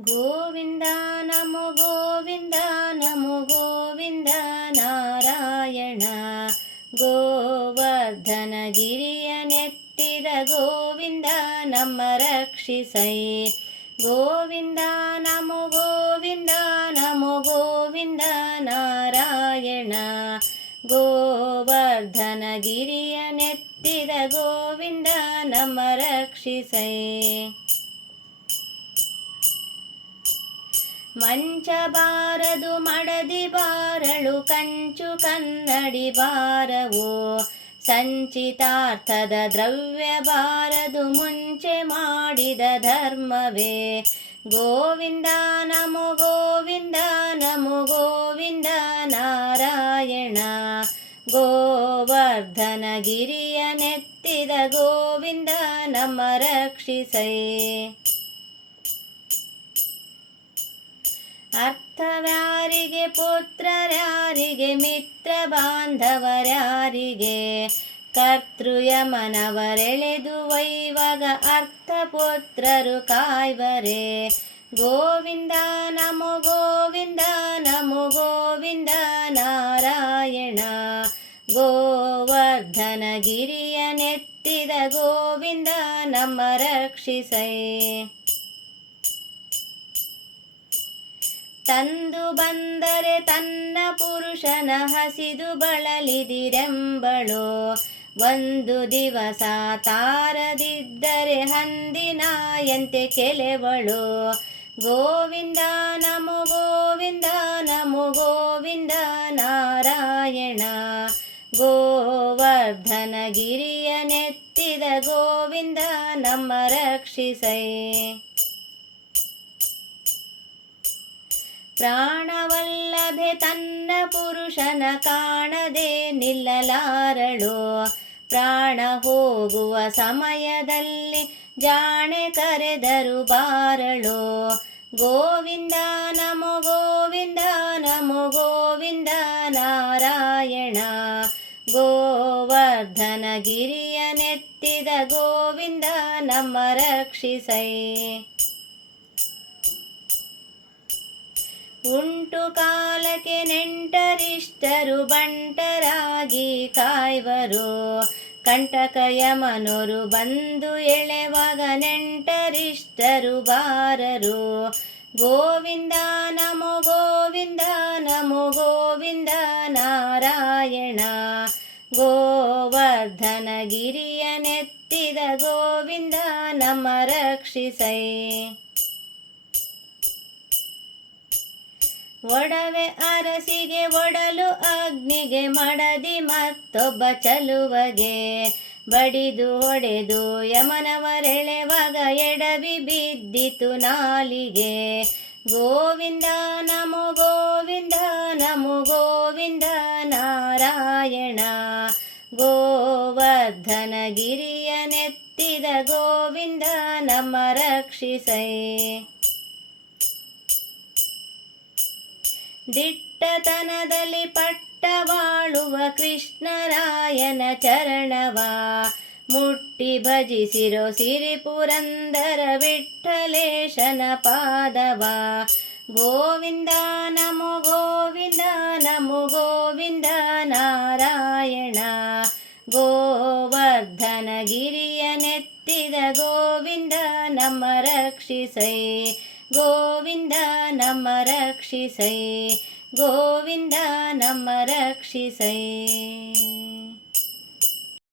ಗೋವಿಂದ ನಮೋ ಗೋವಿಂದ ನಮೋ ಗೋವಿಂದ ನಾರಾಯಣ. ಗೋವರ್ಧನ ಗಿರಿಯ ನೆತ್ತಿದ ಗೋವಿಂದ ನಮ್ಮ ರಕ್ಷಿಸೈ. ಗೋವಿಂದ ನಮೋ ಗೋವಿಂದ ನಮೋ ಗೋವಿಂದ ನಾರಾಯಣ. ಗೋವರ್ಧನ ಗಿರಿಯ ನೆತ್ತಿದ ಗೋವಿಂದ ನಮ್ಮ ರಕ್ಷಿಸೈ. ಮಂಚ ಬಾರದು ಮಡದಿ ಬಾರಳು ಕಂಚು ಕನ್ನಡಿ ಬಾರವು. ಸಂಚಿತಾರ್ಥದ ದ್ರವ್ಯ ಬಾರದು ಮುಂಚೆ ಮಾಡಿದ ಧರ್ಮವೇ. ಗೋವಿಂದ ನಮೋ ಗೋವಿಂದ ನಮೋ ಗೋವಿಂದ ನಾರಾಯಣ. ಗೋವರ್ಧನ ಗಿರಿಯ ನೆತ್ತಿದ ಗೋವಿಂದ ನಮ್ಮ ರಕ್ಷಿಸೈ. ಅರ್ಥವ್ಯಾರಿಗೆ ಪುತ್ರರ್ಯಾರಿಗೆ ಮಿತ್ರ ಬಾಂಧವರ್ಯಾರಿಗೆ. ಕರ್ತೃಯಮನವರೆಳೆದು ವೈವಾಗ ಅರ್ಥಪುತ್ರರು ಕಾಯ್ವರೆ. ಗೋವಿಂದ ನಮೋ ಗೋವಿಂದ ನಮೋ ಗೋವಿಂದ ನಾರಾಯಣ. ಗೋವರ್ಧನ ಗಿರಿಯ ನೆತ್ತಿದ ಗೋವಿಂದ ನಮ್ಮ ರಕ್ಷಿಸೈ. ತಂದು ಬಂದರೆ ತನ್ನ ಪುರುಷನ ಹಸಿದು ಬಳಲಿದಿರೆಂಬಳು. ಒಂದು ದಿವಸ ತಾರದಿದ್ದರೆ ಹಂದಿನಾಯಂತೆ ಕೆಲೆವಳು. ಗೋವಿಂದ ನಮೋ ಗೋವಿಂದ ನಮೋ ಗೋವಿಂದ ನಾರಾಯಣ. ಗೋವರ್ಧನ ಗಿರಿಯ ನೆತ್ತಿದ ಗೋವಿಂದ ನಮ್ಮ ರಕ್ಷಿಸೈ. ಪ್ರಾಣವಲ್ಲದೆ ತನ್ನ ಪುರುಷನ ಕಾಣದೆ ನಿಲ್ಲಲಾರಳು. ಪ್ರಾಣ ಹೋಗುವ ಸಮಯದಲ್ಲಿ ಜಾಣೆ ಕರೆದರು ಬಾರಳು. ಗೋವಿಂದ ನಮೋ ಗೋವಿಂದ ನಮೋ ಗೋವಿಂದ ನಾರಾಯಣ. ಗೋವರ್ಧನ ಗಿರಿಯ ನೆತ್ತಿದ ಗೋವಿಂದ ನಮ್ಮ ರಕ್ಷಿಸೈ. ಉಂಟು ಕಾಲಕ್ಕೆ ನೆಂಟರಿಷ್ಟರು ಬಂಟರಾಗಿ ಕಾಯ್ವರು. ಕಂಟಕ ಯಮನರು ಬಂದು ಎಳೆವಾಗ ನೆಂಟರಿಷ್ಟರು ಬಾರರು. ಗೋವಿಂದ ನಮೋ ಗೋವಿಂದ ನಮೋ ಗೋವಿಂದ ನಾರಾಯಣ. ಗೋವರ್ಧನ ಗಿರಿಯ ನೆತ್ತಿದ ಗೋವಿಂದ ನಮ್ಮ ರಕ್ಷಿಸೈ. ಒಡವೆ ಅರಸಿಗೆ ಒಡಲು ಅಗ್ನಿಗೆ ಮಡದಿ ಮತ್ತೊಬ್ಬ ಚಲುವಗೆ. ಬಡಿದು ಹೊಡೆದು ಯಮನವರೆಳೆವಾಗ ಎಡವಿ ಬಿದ್ದಿತು ನಾಲಿಗೆ. ಗೋವಿಂದ ನಮೋ ಗೋವಿಂದ ನಮೋ ಗೋವಿಂದ ನಾರಾಯಣ. ಗೋವರ್ಧನ ಗಿರಿಯ ನೆತ್ತಿದ ಗೋವಿಂದ ನಮ್ಮ ರಕ್ಷಿಸೈ. ದಿಟ್ಟತನದಲ್ಲಿ ಪಟ್ಟವಾಳುವ ಕೃಷ್ಣರಾಯನ ಚರಣವ. ಮುಟ್ಟಿ ಭಜಿಸಿರೋ ಸಿರಿ ಪುರಂದರ ವಿಠ್ಠಲೇಶನ ಪಾದವ. ಗೋವಿಂದ ನಮೋ ಗೋವಿಂದ ನಮೋ ಗೋವಿಂದ ನಾರಾಯಣ. ಗೋವರ್ಧನ ಗಿರಿಯ ನೆತ್ತಿದ ಗೋವಿಂದ ನಮ್ಮ ರಕ್ಷಿಸೈ. ಗೋವಿಂದ ನಮ್ಮ ರಕ್ಷಿಸೈ. ಗೋವಿಂದ ನಮ್ಮ ರಕ್ಷಿಸೈ.